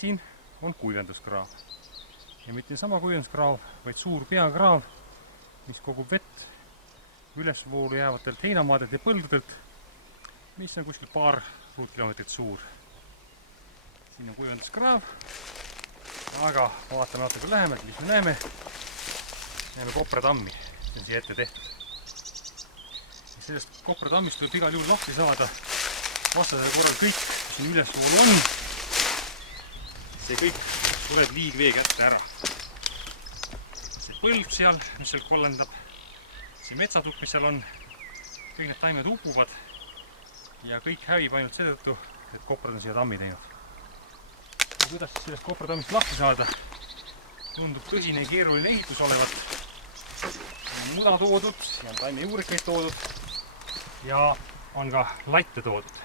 siin on kuivenduskraav. Ja mitte sama kuivenduskraav, vaid suur peakraav, mis kogub vett ülesvoolu jäävatelt heinamaadelt ja põldudelt, mis on kuskil paar ruutkilomeetrit suur. Siin on kuivenduskraav, aga vaatame natuke lähemalt, mis me näeme. Näeme Kopratammi, see on siia ette tehtud. Ja sellest Kopratammist tuleb igal juhul lahti saada. Vastasel korral kõik, mis siin ülesvoolu on, see kõik tuleb liigvee kätte ära. See põld seal, mis seal kollendab, see metsatukk, mis seal on, kõik need taimed upuvad ja kõik hävib ainult seetõttu, et koprad on siia tammi teinud. Ja kuidas sellest Kopratammist lahti saada? Tundub tõsine ja keeruline ehitus olevat. On muda toodud ja on taime juurikaid toodud ja on ka latte toodud.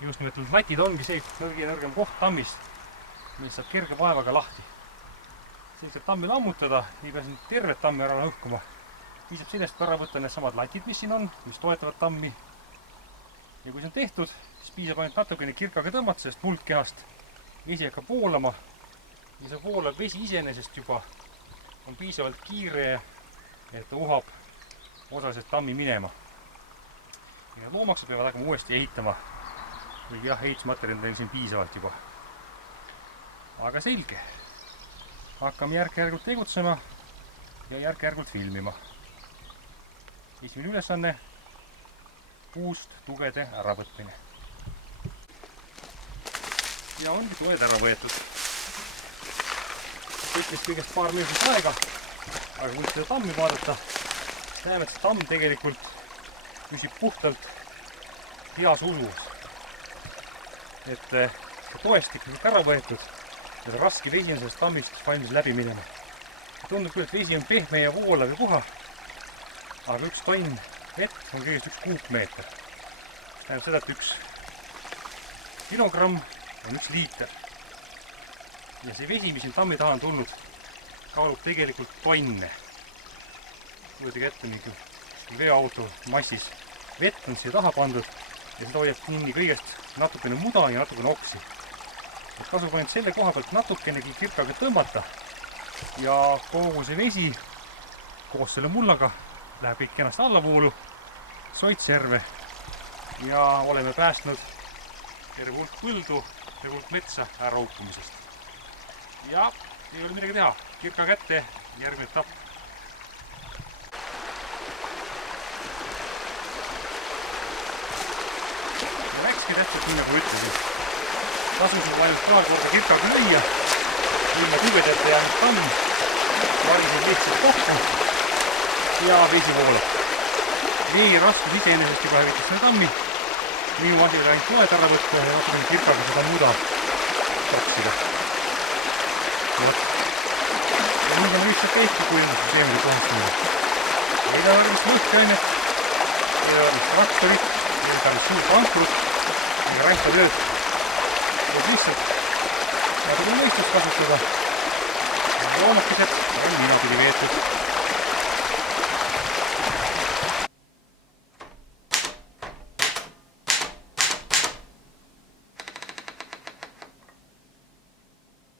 Just nimelt latid ongi see kõige nõrgem koht tammist, mis saab kerge vaevaga lahti. Selleks, et tammi lammutada, ei pea siin tervet tammi ära lõhkuma. Piisab sellest, et ära võtta need samad latid, mis siin on, mis toetavad tammi. Ja kui see on tehtud, siis piisab ainult natukene kirkaga tõmmata sellest muldkehast. Vesi hakkab voolama ja see voolav vesi iseenesest juba on piisavalt kiire, et uhab osaliselt tammi minema. Ja need loomaksed peavad hakkama uuesti ehitama. Või jah, ehitusmaterjalid on siin piisavalt juba. Aga selge. Hakkame järk-järgult tegutsema ja järk-järgult filmima. Esimene ülesanne, puust tugede äravõtmine. Ja ongi tuged ära võetud. Võttis kõigest paar minutit aega, aga kui seda tammi vaadata, näeme, et see tamm tegelikult püsib puhtalt heas usus. Et toestik on ära võetud ja raske vesi on sellest tammist valmis läbi minema. Tundub küll, et vesi on pehme ja voolav ja puha, aga üks tonn vett on kõigest 1 kuupmeeter. Tähendab seda, et 1 kilogramm on 1 liiter. Ja see vesi, mis siin tammi taha on tulnud, kaalub tegelikult tonne. Kujutage ette mingi veoauto massis. Vett on siia taha pandud ja seda hoiab kinni kõigest natukene muda ja natukene oksi. Kasub ainult selle koha pealt natukenegi kirkaga tõmmata ja kogu see vesi koos selle mullaga läheb kõik kenasti allavoolu Soitsjärve ja oleme päästnud terve hulk põldu ja hulk metsa ära uppumisest. Ja ei ole midagi teha, kirka kätte, järgmine etapp. Ja läkski täpselt nii nagu ütlesin. Tasus on ainult paar korda kirkaga lüüa, ilma tugedete jäänud tamm, variseb lihtsalt kokku ja vesi voolab. Vee raskus iseenesest juba hävitas selle tammi. Minu asi oli ainult toed ära võtta ja natukene kirkaga seda muda saksida. Ja nüüd on lihtsalt käiski kujendusüsteemide puhastamine. Ei ta tarvist lõhkeainet, ei ta tarvist traktorit, ei ta tarvist suurt ankrut, ega ränka tööd. Tuleb lihtsalt natukene mõistust kasutada. Loomakesed on ninapidi veetud.